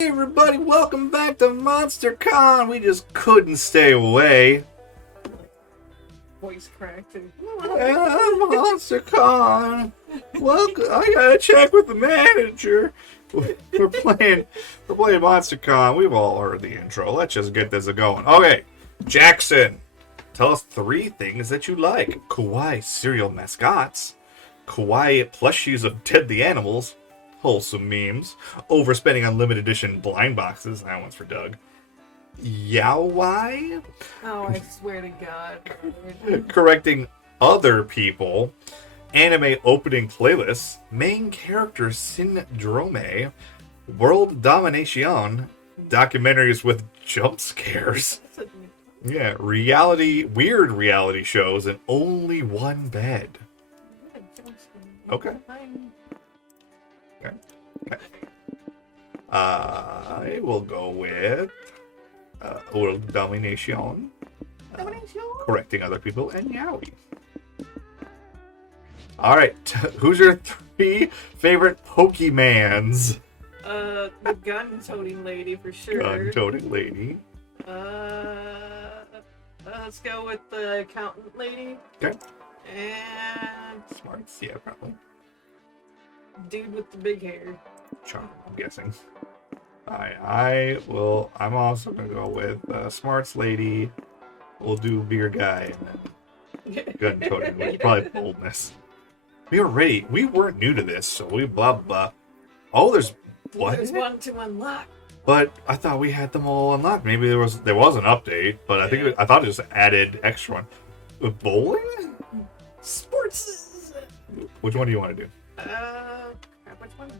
Hey everybody, welcome back to Monster Con. We just couldn't stay away. Voice cracking. Monster Con. Welcome. I gotta check with the manager. We're playing Monster Con. We've all heard the intro. Let's just get this going. Okay, Jackson, tell us 3 things that you like. Kawaii cereal mascots, kawaii plushies of deadly animals, wholesome memes, overspending on limited edition blind boxes. That one's for Doug. Yaoi? Oh, I swear to God. Correcting other people. Anime opening playlists. Main character syndrome. World domination. Documentaries with jump scares. Yeah, weird reality shows, and only one bed. Okay. Okay. I will go with World Domination, correcting other people, and Yaoi. Alright, who's your 3 favorite Pokemans? The gun-toting lady for sure. Gun-toting lady. Let's go with the accountant lady. Okay. And Smarts, yeah, probably. dude with the big hair. Charm, I'm guessing. I'm also gonna go with Smarts lady. We'll do beer guy and then gun toting, which is probably boldness. We weren't new to this, so we blah blah. Oh, there's what? There's one to unlock. But I thought we had them all unlocked. Maybe there was an update, but I thought it just added extra one. With bowling? Sports. Which one do you want to do? Which one?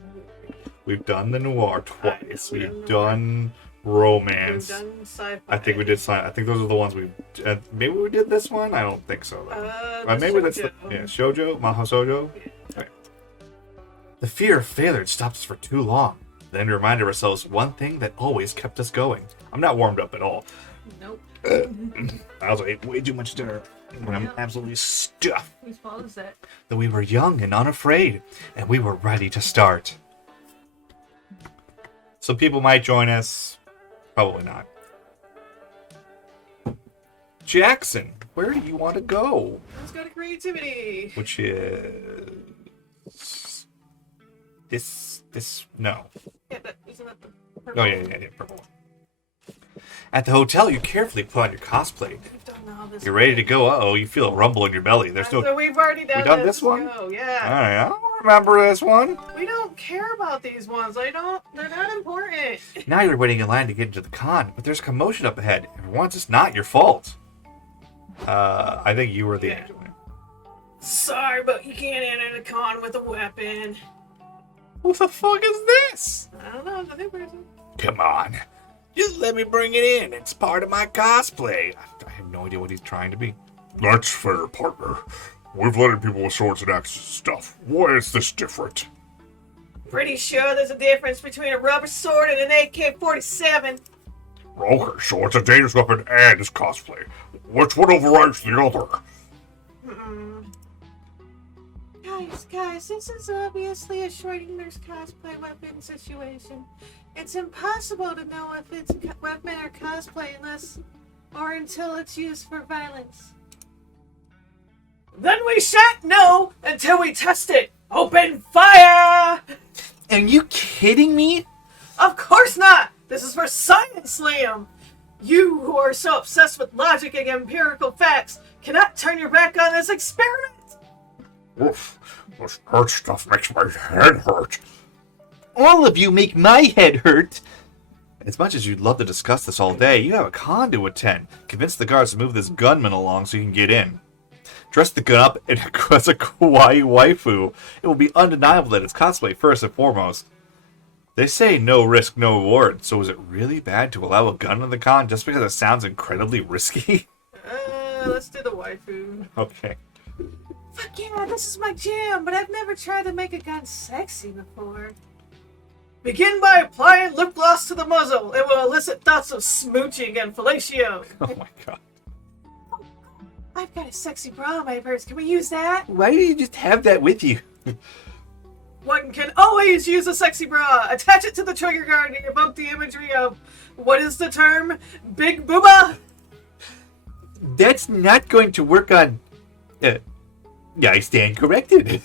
We've done the noir twice. We've done romance. We've done sci-fi. I think we did sci. I think those are the ones we. Maybe we did this one. I don't think so. Maybe that's shoujo, maho shoujo. Yeah. Okay. The fear of failure stopped us for too long. Then we reminded ourselves one thing that always kept us going. I'm not warmed up at all. Nope. I also ate way too much dinner. And I'm absolutely stuffed. Whose fault is that? That we were young and unafraid, and we were ready to start. So people might join us. Probably not. Jackson, where do you want to go? Let's go to creativity. Which is this no. Yeah, isn't that the purple? Oh yeah, purple. At the hotel, you carefully put on your cosplay. We've done all this. You're ready to go. Uh-oh, you feel a rumble in your belly. There's no. So we've already done, this one? Oh, yeah. Alright, I don't remember this one. We don't care about these ones. They're not important. Now you're waiting in line to get into the con, but there's commotion up ahead. And for once, it's not your fault. I think you were the angel. Sorry, but you can't enter the con with a weapon. What the fuck is this? I don't know. It's a new person. Come on. Just let me bring it in. It's part of my cosplay. I have no idea what he's trying to be. That's fair, partner. We've letting people with swords and axes and stuff. Why is this different? Pretty sure there's a difference between a rubber sword and an AK-47. Okay, so it's a dangerous weapon and it's cosplay. Which one overrides the other? Guys, this is obviously a Schrodinger's cosplay weapon situation. It's impossible to know if it's weapon or cosplay until it's used for violence. Then we shan't know until we test it. Open fire! Are you kidding me? Of course not! This is for science, Liam! You who are so obsessed with logic and empirical facts cannot turn your back on this experiment! Oof, this hurt stuff makes my head hurt. All of you make my head hurt. As much as you'd love to discuss this all day, you have a con to attend. Convince the guards to move this gunman along so you can get in. Dress the gun up as a kawaii waifu. It will be undeniable that it's cosplay first and foremost. They say no risk, no reward, so is it really bad to allow a gun in the con just because it sounds incredibly risky? Let's do the waifu. Okay. Fuck yeah, this is my jam, but I've never tried to make a gun sexy before. Begin by applying lip gloss to the muzzle. It will elicit thoughts of smooching and fellatio. Oh my god. I've got a sexy bra in my purse. Can we use that? Why do you just have that with you? One can always use a sexy bra. Attach it to the trigger guard and evoke the imagery of, what is the term? Big booba? That's not going to work on... I stand corrected.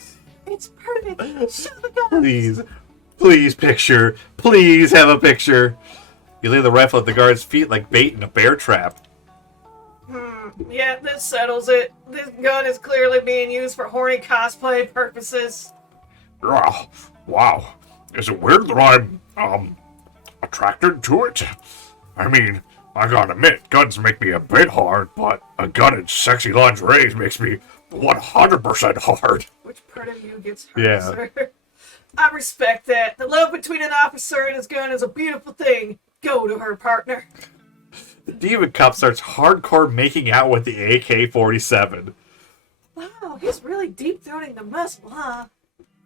It's perfect. Show the guards. Please picture. Please have a picture. You lay the rifle at the guard's feet like bait in a bear trap. Yeah, this settles it. This gun is clearly being used for horny cosplay purposes. Oh, wow. Is it weird that I'm attracted to it? I mean, I gotta admit, guns make me a bit hard, but a gun in sexy lingerie makes me 100% hard. Which part of you gets hurt, Yeah. sir? I respect that. The love between an officer and his gun is a beautiful thing. Go to her, partner. The demon cop starts hardcore making out with the AK-47. Wow, he's really deep-throating the muscle, huh?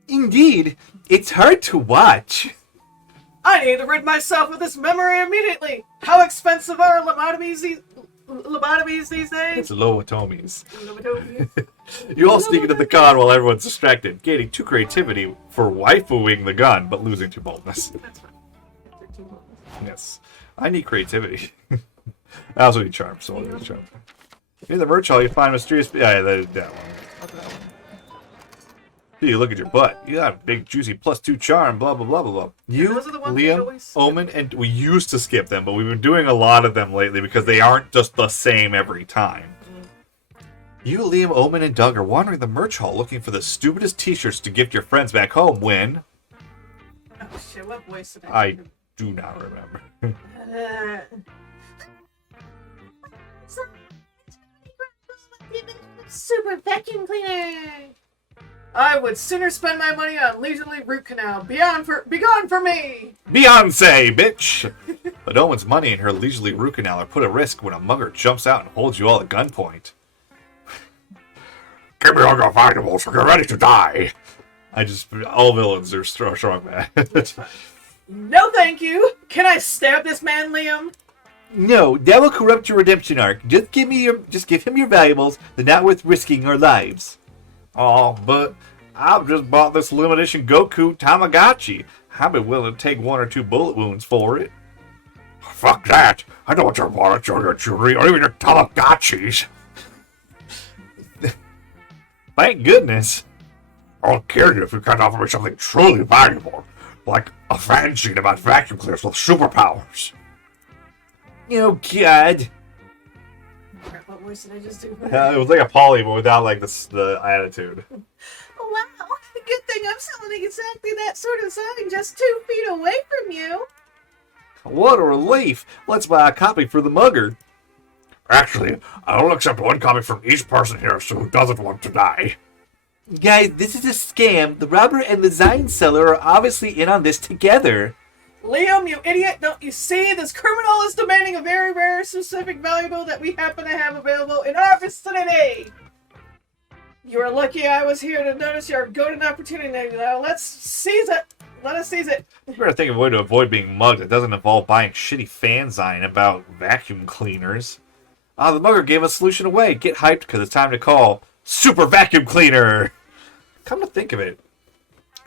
Indeed, it's hard to watch. I need to rid myself of this memory immediately. How expensive are lobotomies these days? It's lobotomies. You all sneak into the con while everyone's distracted, gaining 2 creativity for waifuing the gun, but losing 2 boldness. That's fine. They're too long. Yes. I need creativity. I also need charm, so I'll do charm. In the merch hall, you find mysterious... Yeah, that one. You look at your butt. You got a big, juicy +2 charm, blah, blah, blah, blah, blah. You, those are the ones we Liam, always skip. Omen, and we used to skip them, but we've been doing a lot of them lately because they aren't just the same every time. You, Liam, Omen, and Doug are wandering the merch hall looking for the stupidest t-shirts to gift your friends back home when... Oh shit, what voice did I I do not remember. Super vacuum cleaner! I would sooner spend my money on leisurely root canal. Be gone for me! Beyonce, bitch! But Owen's money and her leisurely root canal are put at risk when a mugger jumps out and holds you all at gunpoint. Give me all your valuables or get ready to die. All villains are strong, man. No thank you! Can I stab this man, Liam? No, that will corrupt your redemption arc. Just give him your valuables. They're not worth risking our lives. Oh, but I've just bought this limited edition Goku Tamagotchi. I'd be willing to take 1 or 2 bullet wounds for it. Fuck that. I don't want your wallets or your jewelry or even your Tamagotchis. Thank goodness. I'll kill you if you can't offer me something truly valuable, like a fanzine about vacuum cleaners with superpowers. Oh, God. What voice did I just do? It was like a poly, but without like the attitude. Wow, good thing I'm selling exactly that sort of sign just 2 feet away from you. What a relief! Let's buy a copy for the mugger. Actually, I'll accept 1 copy from each person here who doesn't want to die. Guys, this is a scam. The robber and the sign seller are obviously in on this together. Liam, you idiot! Don't you see? This criminal is demanding a very rare, specific valuable that we happen to have available in our vicinity. You're lucky I was here to notice your golden opportunity. Now let's seize it. Let us seize it. You better think of a way to avoid being mugged that doesn't involve buying shitty fanzine about vacuum cleaners. The mugger gave a solution away. Get hyped because it's time to call Super Vacuum Cleaner. Come to think of it,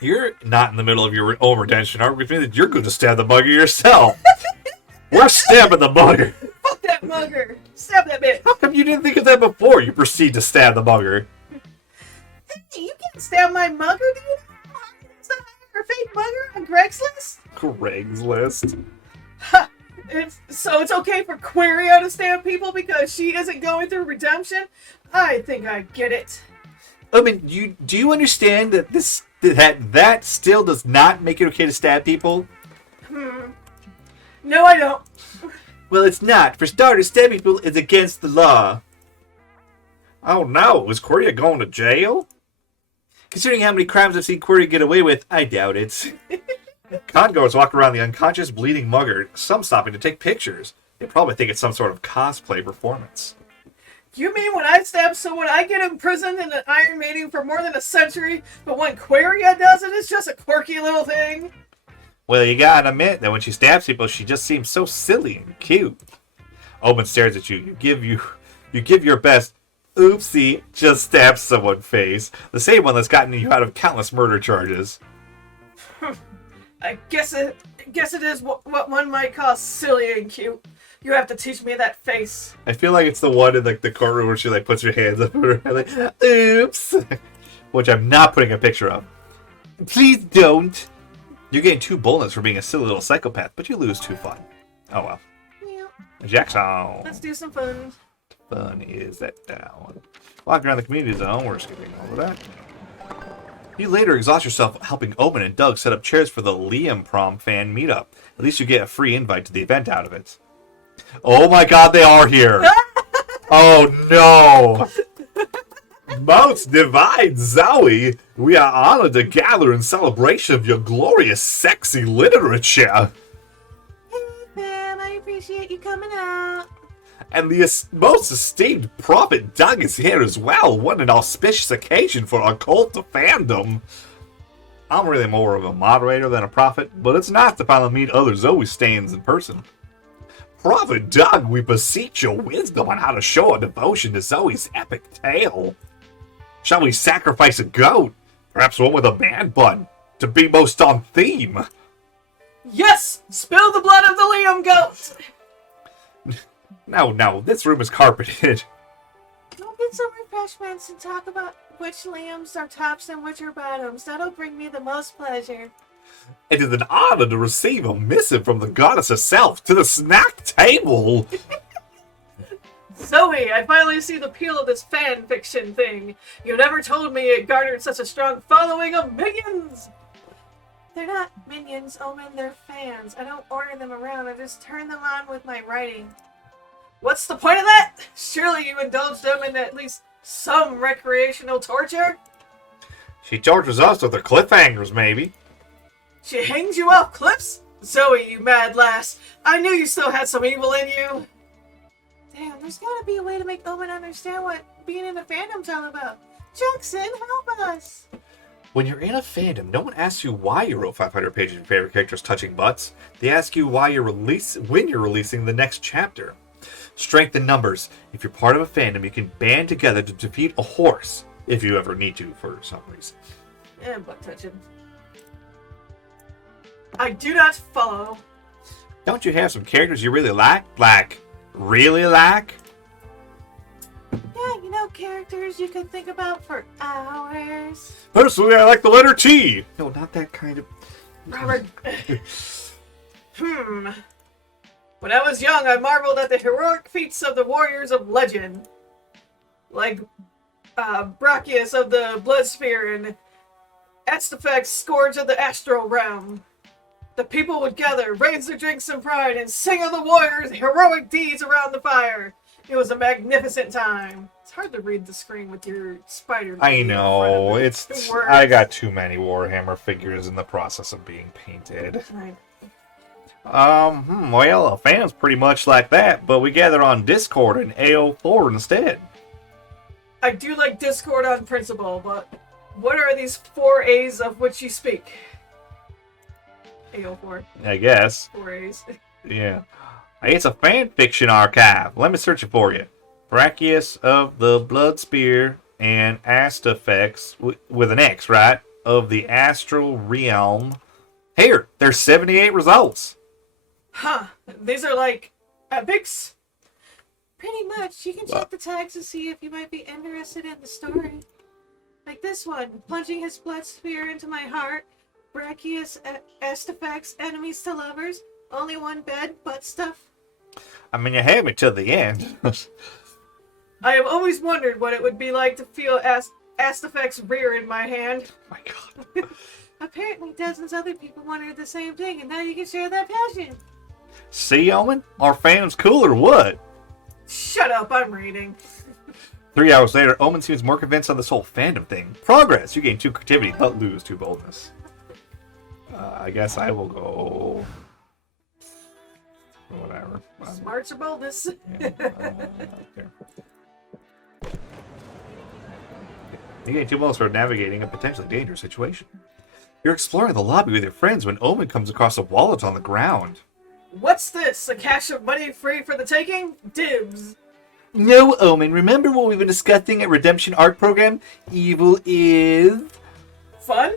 you're not in the middle of your own redemption arc, which means that you're going to stab the mugger yourself. We're stabbing the mugger. Fuck that mugger. Stab that bitch. How come you didn't think of that before you proceed to stab the mugger? Hey, you can't stab my mugger, do you know? It's not a fake mugger on Craigslist. Craigslist. Ha! So it's okay for Quiria to stab people because she isn't going through redemption? I think I get it. I mean, do you understand that that still does not make it okay to stab people? No, I don't. Well, it's not. For starters, stabbing people is against the law. Oh no, is Quiria going to jail? Considering how many crimes I've seen Quiria get away with, I doubt it. Congoers walk around the unconscious, bleeding mugger, some stopping to take pictures. They probably think it's some sort of cosplay performance. You mean when I stab someone, I get imprisoned in an Iron Maiden for more than a century, but when Quiria does it, it's just a quirky little thing? Well, you gotta admit that when she stabs people, she just seems so silly and cute. Omen stares at you. You give your best, oopsie, just stab someone face. The same one that's gotten you out of countless murder charges. I guess it is what one might call silly and cute. You have to teach me that face. I feel like it's the one in like the courtroom where she like puts her hands up her head like, oops. Which I'm not putting a picture of. Please don't. You're getting 2 bonus for being a silly little psychopath, but you lose 2 fun. Oh well. Yeah. Jackson. Let's do some fun. Fun is that down. Walking around the community zone, we're skipping all of that. You later exhaust yourself helping Omen and Doug set up chairs for the Liam Prom fan meetup. At least you get a free invite to the event out of it. Oh my god, they are here! Oh no! Most divine Zoe, we are honored to gather in celebration of your glorious, sexy literature. Hey, man, I appreciate you coming out. And the most esteemed prophet Doug is here as well. What an auspicious occasion for our cult of fandom. I'm really more of a moderator than a prophet, but it's nice to finally meet other Zoe stands in person. Prophet Doug, we beseech your wisdom on how to show our devotion to Zoe's epic tale. Shall we sacrifice a goat? Perhaps one with a man bun, to be most on theme. Yes! Spill the blood of the Liam goat! No, this room is carpeted. We'll get some refreshments and talk about which Liams are tops and which are bottoms. That'll bring me the most pleasure. It is an honor to receive a missive from the goddess herself to the snack table. Zoe, I finally see the appeal of this fan fiction thing. You never told me it garnered such a strong following of minions! They're not minions, Omen, they're fans. I don't order them around, I just turn them on with my writing. What's the point of that? Surely you indulge them in at least some recreational torture? She tortures us with her cliffhangers, maybe. She hangs you off cliffs? Zoe, you mad lass. I knew you still had some evil in you. Damn, there's gotta be a way to make Omen understand what being in a fandom's all about. Jackson, help us! When you're in a fandom, no one asks you why you wrote 500 pages of your favorite characters touching butts. They ask you when you're releasing the next chapter. Strength in numbers. If you're part of a fandom, you can band together to defeat a horse. If you ever need to, for some reason. And butt touching. I do not follow. Don't you have some characters you really like? Really like? Yeah, you know, characters you could think about for hours. Personally, I like the letter T. No, not that kind of... Robert. When I was young, I marveled at the heroic feats of the warriors of legend. Like Brachus of the Blood Sphere and Estafex, Scourge of the Astral Realm. The people would gather, raise their drinks in pride, and sing of the warriors' heroic deeds around the fire. It was a magnificent time. It's hard to read the screen with your spider. I know. I got too many Warhammer figures in the process of being painted. Right. Well, a fan's pretty much like that, but we gather on Discord and AO4 instead. I do like Discord on principle, but what are these 4 A's of which you speak? AO4. I guess. 4 A's. Yeah. It's a fan fiction archive. Let me search it for you. Brachus of the Blood Spear and Astafex, with an X, right? Of the Astral Realm. Here, there's 78 results. Huh. These are like epics? Pretty much. You can check the tags to see if you might be interested in the story. Like this one. Plunging his blood spear into my heart. Brachus, Estafex, enemies to lovers. Only one bed, butt stuff. I mean, you had me till the end. I have always wondered what it would be like to feel Astafex rear in my hand. Oh my god. Apparently dozens of other people wondered the same thing, and now you can share that passion. See, Owen? Our fan's cool or what? Shut up, I'm reading. 3 hours later, Omen seems more convinced on this whole fandom thing. Progress! You gain 2 creativity, but lose 2 boldness. I guess I will go... whatever. Smarts or boldness? There. You gain 2 bonus for navigating a potentially dangerous situation. You're exploring the lobby with your friends when Omen comes across a wallet on the ground. What's this? A cache of money free for the taking? Dibs. No, Omen. Remember what we've been discussing at Redemption Arc Program? Evil is... Fun?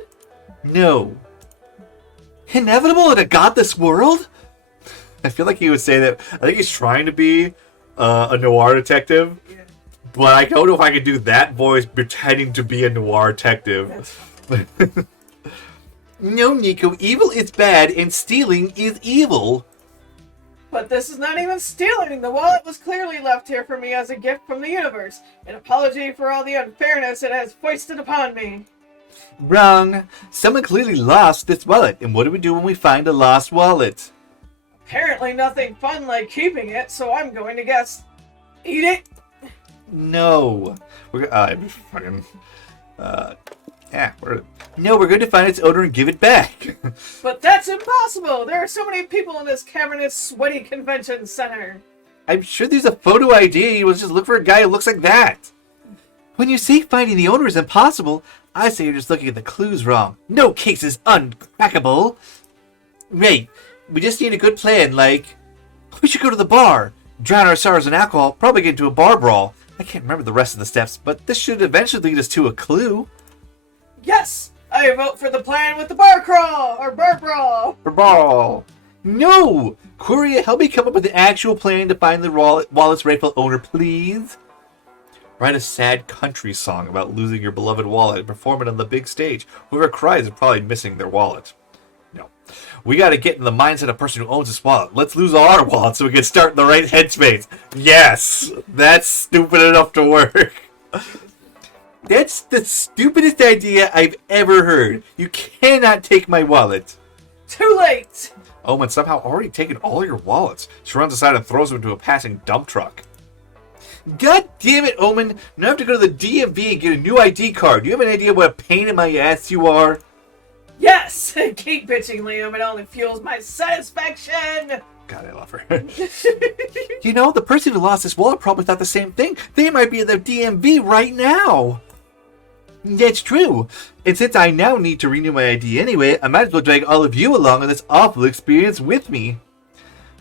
No. inevitable in a godless world? I feel like he would say that. I think he's trying to be a noir detective, but I don't know if I could do that voice pretending to be a noir detective. No, Nico, evil is bad and stealing is evil. But this is not even stealing. The wallet was clearly left here for me as a gift from the universe. An apology for all the unfairness it has foisted upon me. Wrong. Someone clearly lost this wallet. And what do we do when we find a lost wallet? Apparently nothing fun like keeping it, so I'm going to guess... eat it? No. We're we're going to find its owner and give it back. But that's impossible! There are so many people in this cavernous, sweaty convention center. I'm sure there's a photo ID. You will just look for a guy who looks like that. When you say finding the owner is impossible, I say you're just looking at the clues wrong. No case is uncrackable. Right. We just need a good plan, like... we should go to the bar, drown our sorrows in alcohol, probably get into a bar brawl. I can't remember the rest of the steps, but this should eventually lead us to a clue. Yes! I vote for the plan with the bar crawl, or bar brawl. Brawl. No! Courier, help me come up with an actual plan to find the wallet's rightful owner, please. Write a sad country song about losing your beloved wallet and perform it on the big stage. Whoever cries is probably missing their wallet. No. We gotta get in the mindset of a person who owns this wallet. Let's lose all our wallets so we can start in the right headspace. Yes! That's stupid enough to work. That's the stupidest idea I've ever heard. You cannot take my wallet. Too late! Omen's somehow already taken all your wallets. She runs aside and throws them into a passing dump truck. God damn it, Omen. Now I have to go to the DMV and get a new ID card. Do you have an idea what a pain in my ass you are? Yes! Keep bitching, Liam. It only fuels my satisfaction! God, I love her. You know, the person who lost this wallet probably thought the same thing. They might be at the DMV right now. That's true. And since I now need to renew my ID anyway, I might as well drag all of you along on this awful experience with me.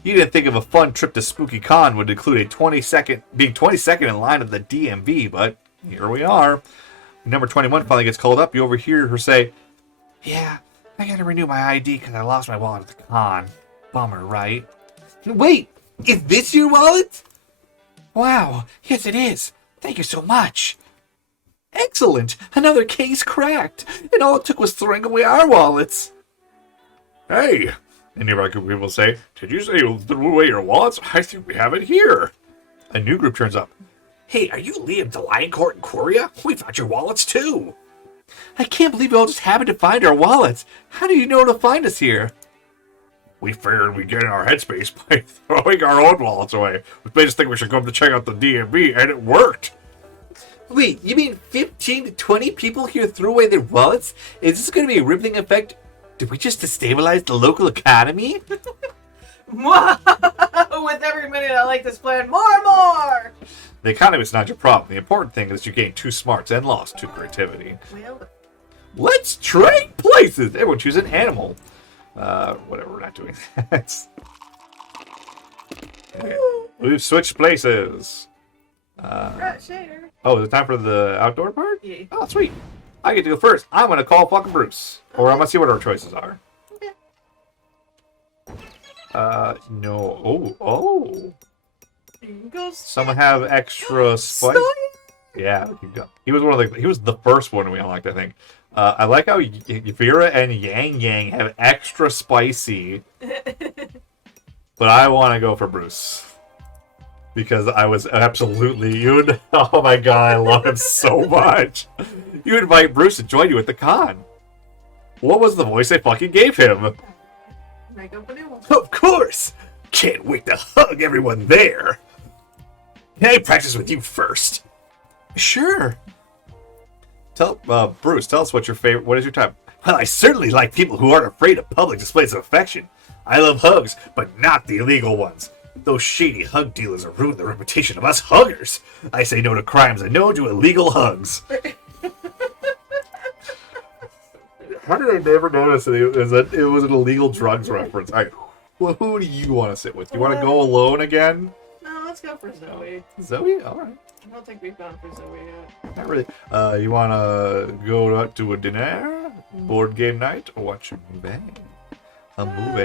You didn't think of a fun trip to Spooky Con would include being 22nd in line at the DMV, but here we are. Number 21 finally gets called up. You overhear her say, "Yeah, I gotta renew my ID because I lost my wallet at the con. Bummer, right?" Wait, is this your wallet? Wow, yes it is. Thank you so much. Excellent, another case cracked. And all it took was throwing away our wallets. Hey, a nearby group of people say, "Did you say you threw away your wallets? I think we have it here." A new group turns up. Hey, are you Liam Delioncourt and Coria? We found your wallets too. I can't believe you all just happened to find our wallets. How do you know to find us here? We figured we'd get in our headspace by throwing our own wallets away. We made us think we should come to check out the DMV, and it worked. Wait, you mean 15 to 20 people here threw away their wallets? Is this going to be a rippling effect? Did we just destabilize the local economy? With every minute I like this plan more and more! The economy is not your problem. The important thing is you gained 2 smarts and lost 2 creativity. Well, Let's trade places! Everyone choose an animal. Whatever, we're not doing that. Okay. We've switched places. right, shader. Oh, is it time for the outdoor part? Yeah. Oh, sweet. I get to go first. I'm going to call fucking Bruce. Or I'm going to see what our choices are. No. Oh. Someone have extra spice? Yeah, we can go. He was the first one we unlocked, I think. I like how Vera and Yang Yang have extra spicy. But I want to go for Bruce. Because I was absolutely... oh my god, I love him so much. You invite Bruce to join you at the con. What was the voice I fucking gave him? Make up a new one. Of course! Can't wait to hug everyone there. Can I practice with you first? Sure. Bruce, tell us what is your type? Well, I certainly like people who aren't afraid of public displays of affection. I love hugs, but not the illegal ones. Those shady hug dealers have ruined the reputation of us huggers. I say no to crimes and no to illegal hugs. How did I never notice that it was an illegal drugs reference? Well, who do you want to sit with? Do you want to go alone again? No, let's go for Zoe. Zoe? Alright. I don't think we've gone for Zoe yet. Not really. You want to go out to a dinner, board game night, or watch a movie? Move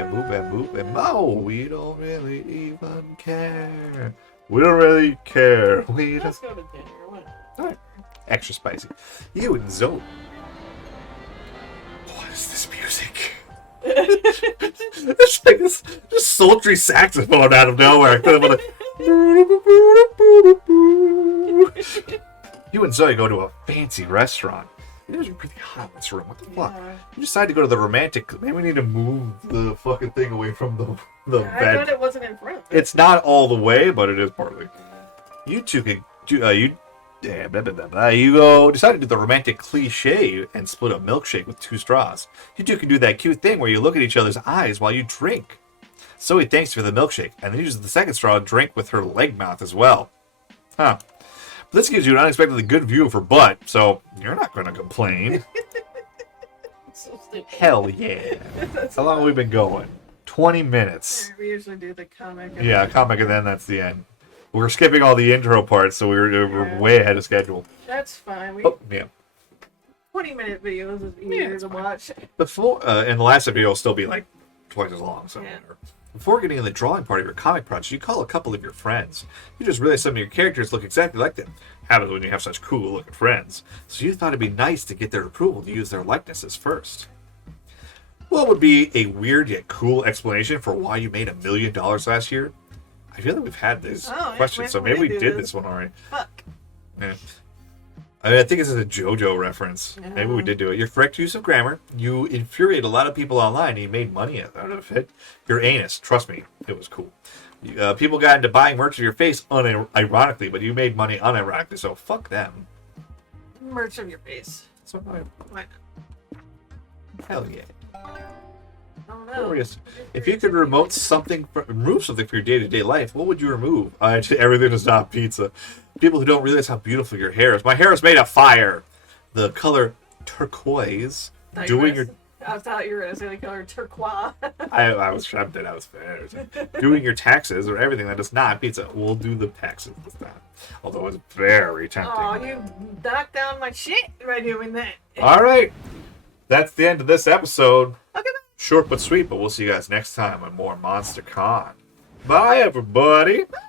it. Oh, we don't really even care. We don't really care. We Let's just go to dinner. What? Alright. Extra spicy. You and Zoe. What is this music? It's like this sultry saxophone out of nowhere. You and Zoe go to a fancy restaurant. You guys are pretty hot in this room. What the fuck? Yeah. You decide to go to the romantic. Maybe we need to move the fucking thing away from the I bed. thought it wasn't in front. It's not all the way, but it is partly. You two can do. You go decide to do the romantic cliche and split a milkshake with 2 straws. You two can do that cute thing where you look at each other's eyes while you drink. Zoe thanks you for the milkshake and then uses the second straw to drink with her leg mouth as well. Huh. But this gives you an unexpectedly good view of her butt, so you're not going to complain. So stupid. Hell yeah. How long have we been going? 20 minutes. We usually do the comic. Yeah, comic, and then that's the end. We're skipping all the intro parts, so we're way ahead of schedule. That's fine. Oh, yeah. 20-minute videos is easier to watch. Before, and the last video will still be like twice as long, so Yeah. whatever. Before getting in the drawing part of your comic project, you call a couple of your friends. You just realize some of your characters look exactly like them. Happens when you have such cool-looking friends. So you thought it'd be nice to get their approval to use their likenesses first. What would be a weird yet cool explanation for why you made $1 million last year? I feel like we've had this question, so maybe we did this one already. Fuck. Yeah. I mean, I think this is a JoJo reference. Yeah. Maybe we did do it. Your correct use of grammar. You infuriate a lot of people online, and you made money out of it. Your anus. Trust me, it was cool. People got into buying merch of your face unironically, but you made money unironically, so fuck them. Merch of your face. So, Why not? hell yeah. I don't know. If you could remove something from your day-to-day life, what would you remove? Everything is not pizza. People who don't realize how beautiful your hair is. My hair is made of fire. The color turquoise. I thought you were going to say the color turquoise. I was tempted. I was fair. Doing your taxes or everything that is not pizza. We'll do the taxes this time. Although it's very tempting. Oh, you knocked down my shit by doing that. All right. That's the end of this episode. Okay, bye. Short but sweet, but we'll see you guys next time on more Monster Con. Bye, everybody. Bye.